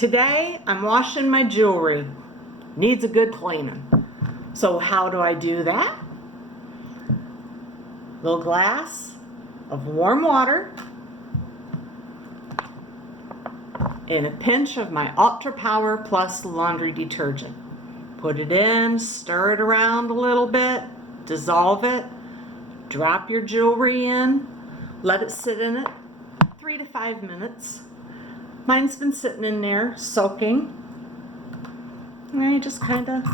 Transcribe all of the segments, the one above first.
Today I'm washing my jewelry. Needs a good cleaning. So how do I do that? Little glass of warm water and a pinch of my Ultra Power Plus laundry detergent. Put it in, stir it around a little bit, dissolve it, drop your jewelry in, let it sit in it 3 to 5 minutes. Mine's been sitting in there soaking. And you just kind of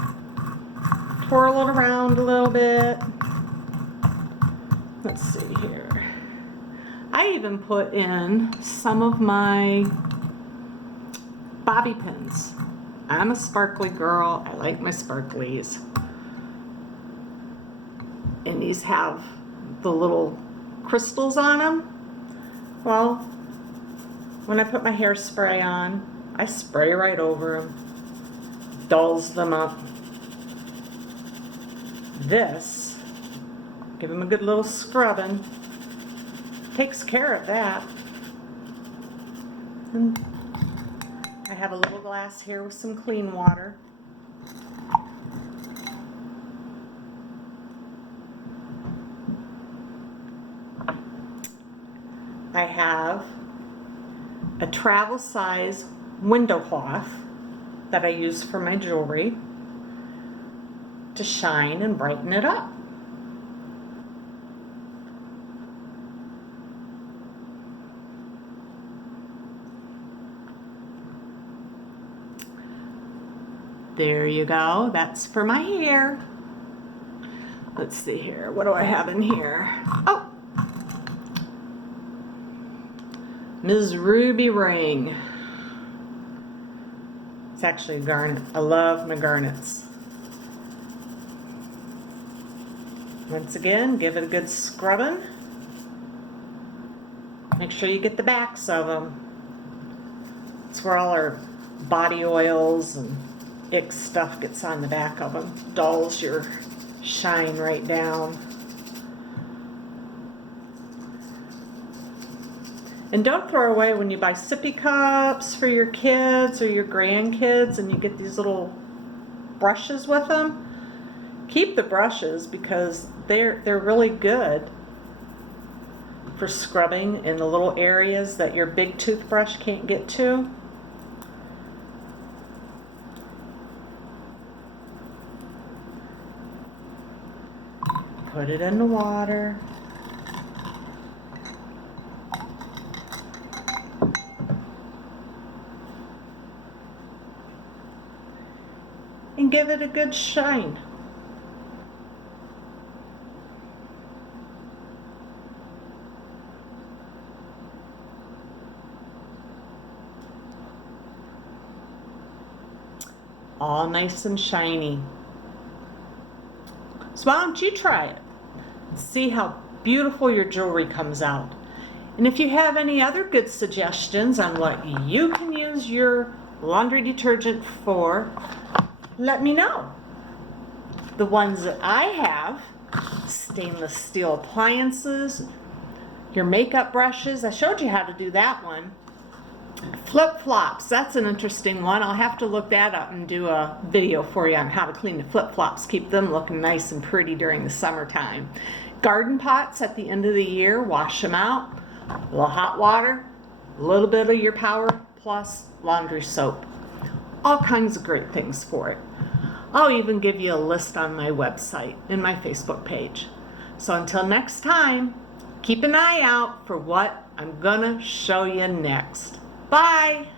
twirl it around a little bit. Let's see here. I even put in some of my bobby pins. I'm a sparkly girl. I like my sparklies. And these have the little crystals on them. Well, when I put my hairspray on, I spray right over them, dulls them up. This, give them a good little scrubbing, takes care of that. And I have a little glass here with some clean water. I have a travel size window cloth that I use for my jewelry to shine and brighten it up. There you go. That's for my hair. Let's see here. What do I have in here? Oh! Ms. Ruby ring. It's actually a garnet. I love my garnets. Once again, give it a good scrubbing. Make sure you get the backs of them. That's where all our body oils and ick stuff gets on the back of them. Dulls your shine right down. And don't throw away when you buy sippy cups for your kids or your grandkids and you get these little brushes with them. Keep the brushes because they're really good for scrubbing in the little areas that your big toothbrush can't get to. Put it in the water. And give it a good shine. All nice and shiny. So why don't you try it? See how beautiful your jewelry comes out. And if you have any other good suggestions on what you can use your laundry detergent for, let me know. The ones that I have, stainless steel appliances, your makeup brushes, I showed you how to do that one. Flip-flops, that's an interesting one. I'll have to look that up and do a video for you on how to clean the flip-flops, keep them looking nice and pretty during the summertime. Garden pots at the end of the year, wash them out, a little hot water, a little bit of your Power Plus laundry soap. All kinds of great things for it. I'll even give you a list on my website and my Facebook page. So until next time, keep an eye out for what I'm gonna show you next. Bye!